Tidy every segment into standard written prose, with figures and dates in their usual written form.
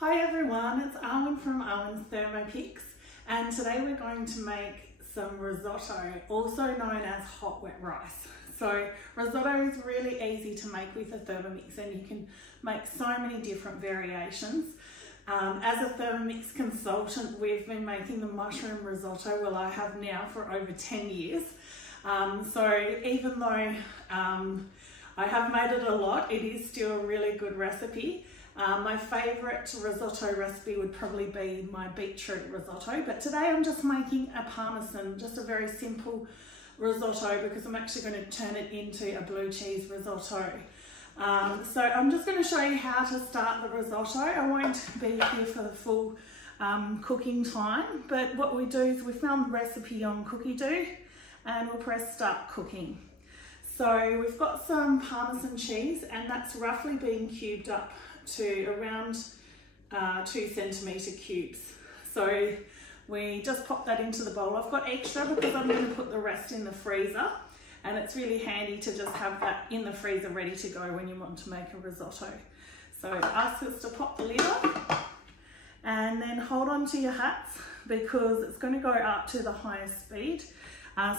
Hi everyone, it's Arwen from Arwen's Thermomix, and today we're going to make some risotto, also known as hot wet rice. So risotto is really easy to make with a Thermomix, and you can make so many different variations. As a Thermomix consultant, we've been making the mushroom risotto, well I have now for over 10 years. So even though I have made it a lot, it is still a really good recipe. My favourite risotto recipe would probably be my beetroot risotto, but today I'm just making a parmesan, just a very simple risotto, because I'm actually going to turn it into a blue cheese risotto. So I'm just going to show you how to start the risotto. I won't be here for the full cooking time, but what we do is we found the recipe on Cookie Do and we'll press start cooking. So we've got some parmesan cheese, and that's roughly being cubed up to around 2 centimetre cubes. So we just pop that into the bowl. I've got extra because I'm going to put the rest in the freezer, and it's really handy to just have that in the freezer ready to go when you want to make a risotto. So ask us to pop the lid on and then hold on to your hats, because it's going to go up to the highest speed.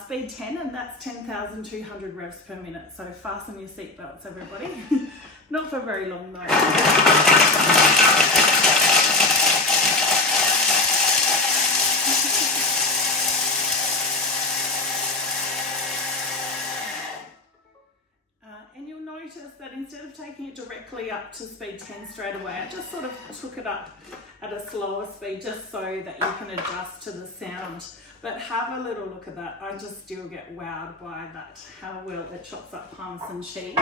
Speed 10, and that's 10,200 revs per minute. So fasten your seatbelts, everybody. Not for very long though. And you'll notice that instead of taking it directly up to speed 10 straight away, I just sort of took it up at a slower speed just so that you can adjust to the sound. But have a little look at that. I just still get wowed by that, how well it chops up parmesan cheese.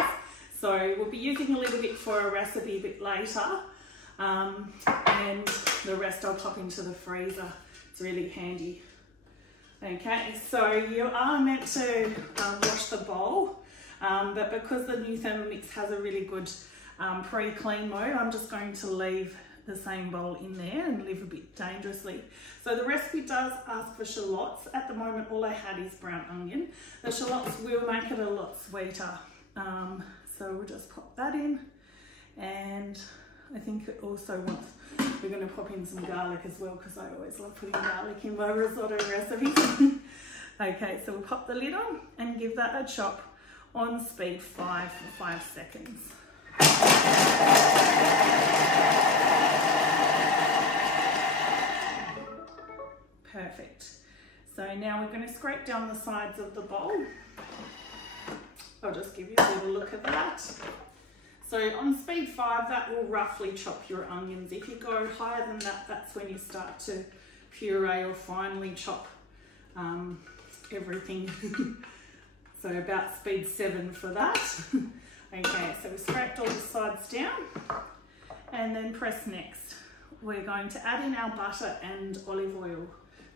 So we'll be using a little bit for a recipe a bit later, and the rest I'll pop into the freezer. It's really handy. Okay, so you are meant to wash the bowl, but because the new Thermomix has a really good pre-clean mode, I'm just going to leave the same bowl in there and live a bit dangerously. So the recipe does ask for shallots. At the moment all I had is brown onion. The shallots will make it a lot sweeter. So we'll just pop that in, and I think it also wants, we're going to pop in some garlic as well, because I always love putting garlic in my risotto recipes. Okay, so we'll pop the lid on and give that a chop on speed 5 for 5 seconds. Perfect. So now we're going to scrape down the sides of the bowl. I'll just give you a little look at that. So on speed 5, that will roughly chop your onions. If you go higher than that, that's when you start to puree or finely chop everything. So about speed 7 for that. Okay, so we've scraped all the sides down, and then press next. We're going to add in our butter and olive oil.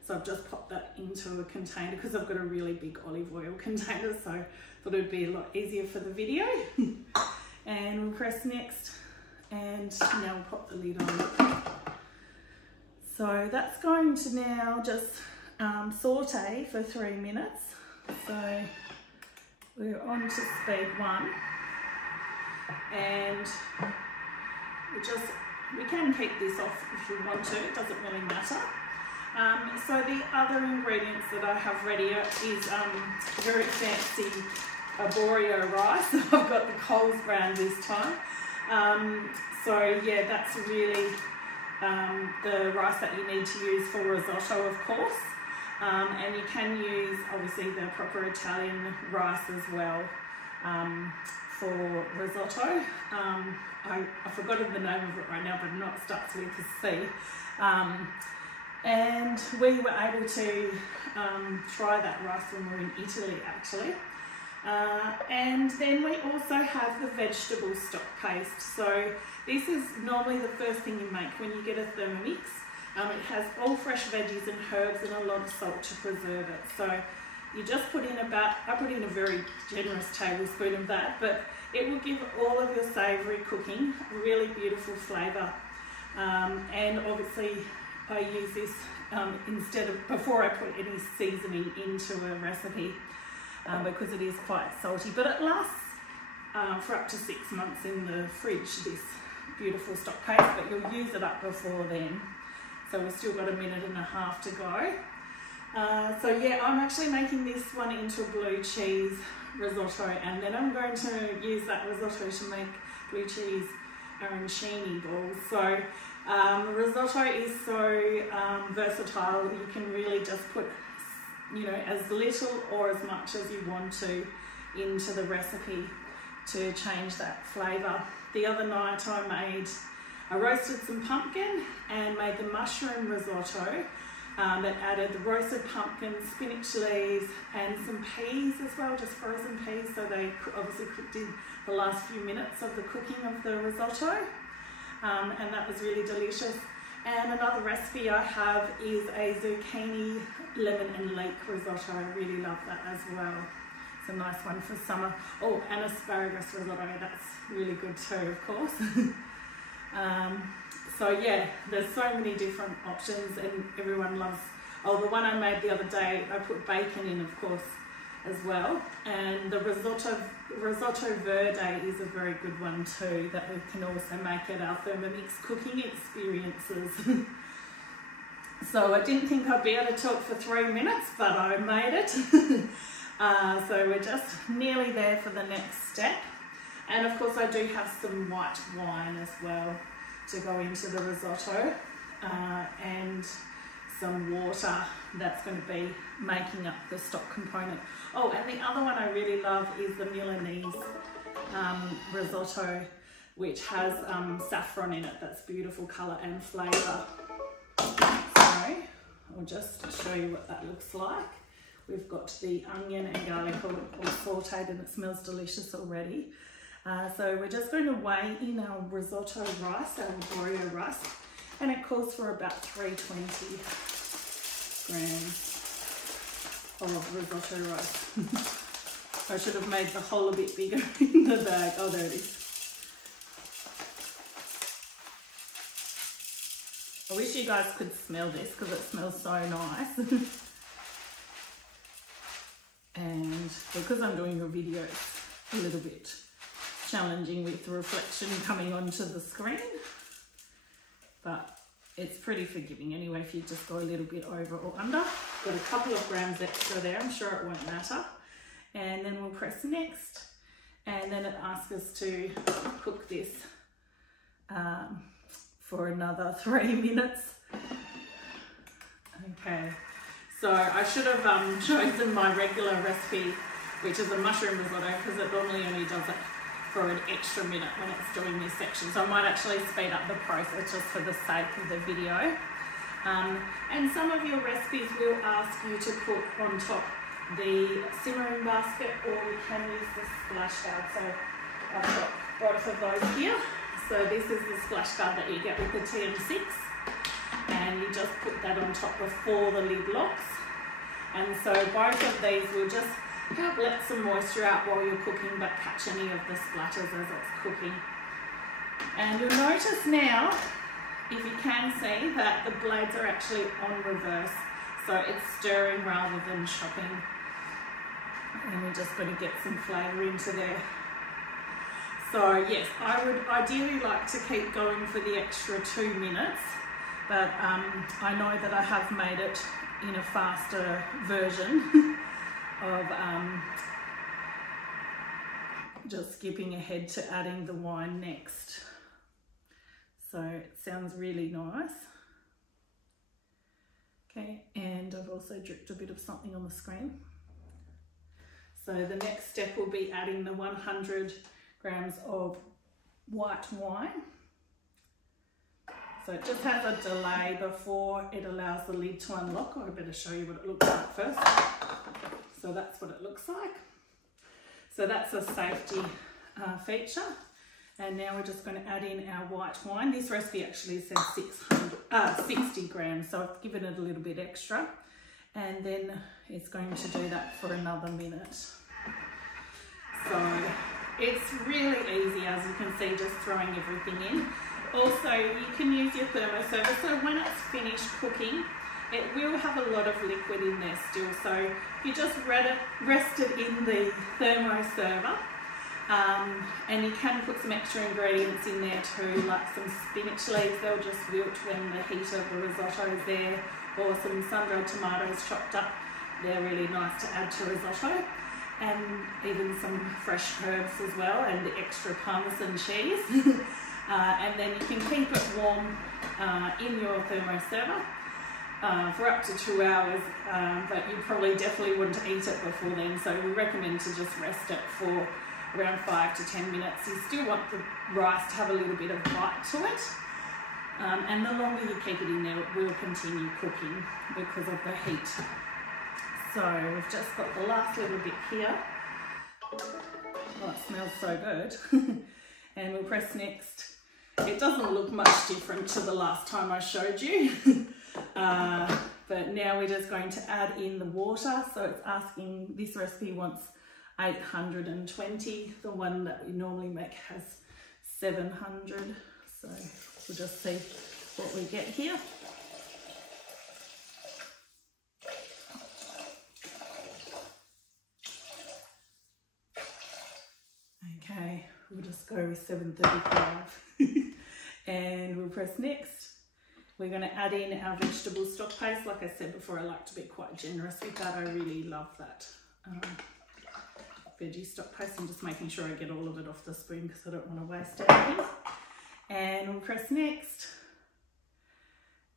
So I've just popped that into a container because I've got a really big olive oil container, so I thought it'd be a lot easier for the video. And we'll press next, and now we'll pop the lid on. So that's going to now just saute for 3 minutes. So we're on to speed 1, and we can keep this off if you want to, it doesn't really matter. So the other ingredients that I have ready is very fancy arborio rice. I've got the Coles brand this time. So yeah, that's really the rice that you need to use for risotto, of course. And you can use obviously the proper Italian rice as well for risotto. I've forgotten the name of it right now, but I know it starts with a C. And we were able to try that rice when we were in Italy, actually. And then we also have the vegetable stock paste. So this is normally the first thing you make when you get a Thermomix. It has all fresh veggies and herbs and a lot of salt to preserve it. So you just put in I put in a very generous tablespoon of that, but it will give all of your savoury cooking a really beautiful flavour. And obviously I use this before I put any seasoning into a recipe, because it is quite salty, but it lasts for up to 6 months in the fridge, this beautiful stock case, but you'll use it up before then. So we've still got a minute and a half to go. So yeah, I'm actually making this one into a blue cheese risotto, and then I'm going to use that risotto to make blue cheese arancini balls. So risotto is so versatile. You can really just put, you know, as little or as much as you want to into the recipe to change that flavour. The other night I roasted some pumpkin and made the mushroom risotto that added the roasted pumpkin, spinach leaves and some peas as well, just frozen peas, so they obviously cooked in the last few minutes of the cooking of the risotto, and that was really delicious. And another recipe I have is a zucchini, lemon and leek risotto. I really love that as well. It's a nice one for summer. Oh, and asparagus risotto, that's really good too, of course. So yeah, there's so many different options, and everyone loves, oh, the one I made the other day, I put bacon in, of course, as well. And the risotto verde is a very good one too, that we can also make at our Thermomix cooking experiences. So I didn't think I'd be able to talk for 3 minutes, but I made it. So we're just nearly there for the next step. And of course I do have some white wine as well to go into the risotto, and some water that's going to be making up the stock component. Oh, and the other one I really love is the Milanese risotto, which has saffron in it. That's beautiful colour and flavour. So I'll just show you what that looks like. We've got the onion and garlic all sauteed, and it smells delicious already. So we're just going to weigh in our risotto rice, our Greek rice, and it calls for about 320 grams of risotto rice. I should have made the hole a bit bigger in the bag. Oh, there it is. I wish you guys could smell this because it smells so nice. And because I'm doing a video, it's a little bit challenging with the reflection coming onto the screen, but it's pretty forgiving anyway if you just go a little bit over or under. Got a couple of grams extra there, I'm sure it won't matter. And then we'll press next, and then it asks us to cook this for another 3 minutes. Okay, so I should have chosen my regular recipe, which is a mushroom risotto, because it normally only does it for an extra minute when it's doing this section. So I might actually speed up the process just for the sake of the video. And some of your recipes will ask you to put on top the simmering basket, or we can use the splash guard. So I've got both of those here. So this is the splash guard that you get with the TM6, and you just put that on top before the lid locks. And so both of these will just help let some moisture out while you're cooking, but catch any of the splatters as it's cooking. And you'll notice now, if you can see, that the blades are actually on reverse, so it's stirring rather than chopping. And we're just going to get some flavour into there. So yes, I would ideally like to keep going for the extra 2 minutes, but I know that I have made it in a faster version of just skipping ahead to adding the wine next. So it sounds really nice. Okay, and I've also dripped a bit of something on the screen. So the next step will be adding the 100 grams of white wine. So it just has a delay before it allows the lid to unlock. I better show you what it looks like first. So that's what it looks like. So that's a safety feature. And now we're just going to add in our white wine. This recipe actually says 60 grams, so I've given it a little bit extra. And then it's going to do that for another minute. So it's really easy, as you can see, just throwing everything in. Also, you can use your thermoserver, so when it's finished cooking, it will have a lot of liquid in there still. So you just rest it in the thermoserver, And you can put some extra ingredients in there too, like some spinach leaves. They'll just wilt when the heat of the risotto is there, or some sun-dried tomatoes chopped up. They're really nice to add to risotto. And even some fresh herbs as well, and the extra parmesan cheese. And then you can keep it warm in your thermoserver for up to 2 hours, but you probably definitely wouldn't eat it before then, so we recommend to just rest it for around 5 to 10 minutes. You still want the rice to have a little bit of bite to it, and the longer you keep it in there, it will continue cooking because of the heat. So we've just got the last little bit here. Oh, it smells so good. And we'll press next. It doesn't look much different to the last time I showed you. But now we're just going to add in the water. So it's asking, this recipe wants 820. The one that we normally make has 700. So we'll just see what we get here. Okay, we'll just go with 735. And we'll press next. We're going to add in our vegetable stock paste. Like I said before, I like to be quite generous with that. I really love that veggie stock paste. I'm just making sure I get all of it off the spoon because I don't want to waste anything. And we'll press next.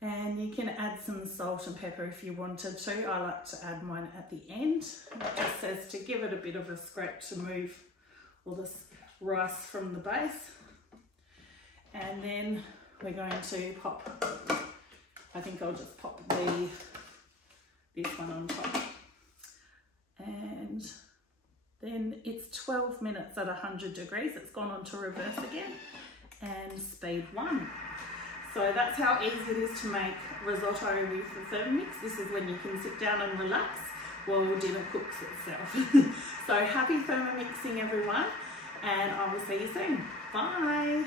And you can add some salt and pepper if you wanted to. I like to add mine at the end. It just says to give it a bit of a scrape to move all this rice from the base. And then we're going to pop, I think I'll just pop this one on top. And then it's 12 minutes at 100 degrees. It's gone on to reverse again, and speed 1. So that's how easy it is to make risotto with the Thermomix. This is when you can sit down and relax while dinner cooks itself. So happy Thermomixing, everyone, and I will see you soon. Bye.